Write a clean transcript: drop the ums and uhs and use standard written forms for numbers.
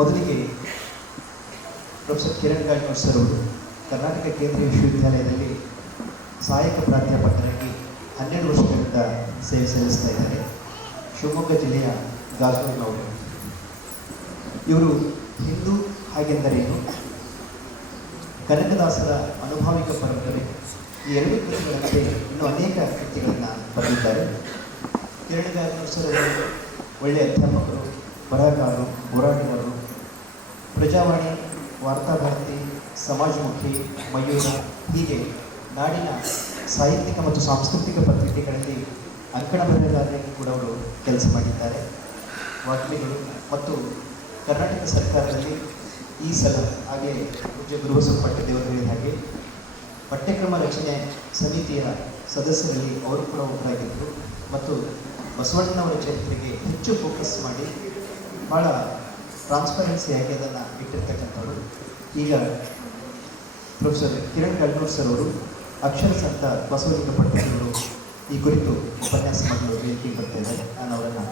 ಮೊದಲಿಗೆ professor Kiran Gaikwad sir ಅವರು ಕರ್ನಾಟಕ ಕೇಂದ್ರೀಯ ವಿಶ್ವವಿದ್ಯಾಲಯದಲ್ಲಿ ಸಹಾಯಕ ಪ್ರಾಧ್ಯಾಪಕರಾಗಿ 12 ವರ್ಷಗಳಿಂದ ಸೇವೆ ಸಲ್ಲಿಸ್ತಾ ಇದ್ದಾರೆ. ಶಿವಮೊಗ್ಗ ಜಿಲ್ಲೆಯ ಗಾಜನೂರಿನವರು. ಇವರು ಹಿಂದೂ ಹಾಗೆಂದರೇನು, ಕನಕದಾಸರ ಅನುಭಾವಿಕ ಪರಂಪರೆ, ಈ ಎರಡು ಕೃತಿಗಳಂತೆ ಇನ್ನೂ ಅನೇಕ ಕೃತಿಗಳನ್ನು ಬರೆದಿದ್ದಾರೆ. ಕಿರಣ್ ಗಾಯಕವಾಡ್ ಸರ್ ಅವರು ಒಳ್ಳೆಯ ಅಧ್ಯಾಪಕರು, ಬರಹಗಾರರು, ಹೋರಾಟಗಾರರು. ಪ್ರಜಾವಾಣಿ, ವಾರ್ತಾಭಾರತಿ, ಸಮಾಜಮುಖಿ, ಮಯೂರ ಹೀಗೆ ನಾಡಿನ ಸಾಹಿತ್ಯಿಕ ಮತ್ತು ಸಾಂಸ್ಕೃತಿಕ ಪತ್ರಿಕೆಗಳಲ್ಲಿ ಅಂಕಣ ಬರಹಗಾರರಾಗಿ ಕೂಡ ಅವರು ಕೆಲಸ ಮಾಡಿದ್ದಾರೆ. ವಾಗ್ಮಿಗಳು ಮತ್ತು ಕರ್ನಾಟಕ ಸರ್ಕಾರದಲ್ಲಿ ಈ ಸಲ ಹಾಗೆ ಪೂಜ್ಯ ಗುರುಬಸವ ಪಟ್ಟದೇವರು ಹೇಳಿದ ಹಾಗೆ ಪಠ್ಯಕ್ರಮ ರಚನೆ ಸಮಿತಿಯ ಸದಸ್ಯರಲ್ಲಿ ಅವರು ಕೂಡ ಒಬ್ಬರಾಗಿದ್ದರು ಮತ್ತು ಬಸವಣ್ಣನವರ ಚರಿತ್ರೆಗೆ ಹೆಚ್ಚು ಫೋಕಸ್ ಮಾಡಿ ಭಾಳ ಟ್ರಾನ್ಸ್ಪರೆನ್ಸಿಯಾಗಿ ಅದನ್ನು ಇಟ್ಟಿರ್ತಕ್ಕಂಥವ್ರು. ಈಗ ಪ್ರೊಫೆಸರ್ ಕಿರಣ್ ಗಾಯಕವಾಡ್ ಸರ್ ಅವರು ಅಕ್ಷರ ಸಂತ ಬಸವಲಿಂಗ ಪಟ್ಟದೇವರು ಈ ಕುರಿತು ಉಪನ್ಯಾಸ ಮಾಡಲು ವೇದಿಕೆಗೆ ಬರ್ತಾ ಇದ್ದಾರೆ. ನಾನು ಅವರನ್ನು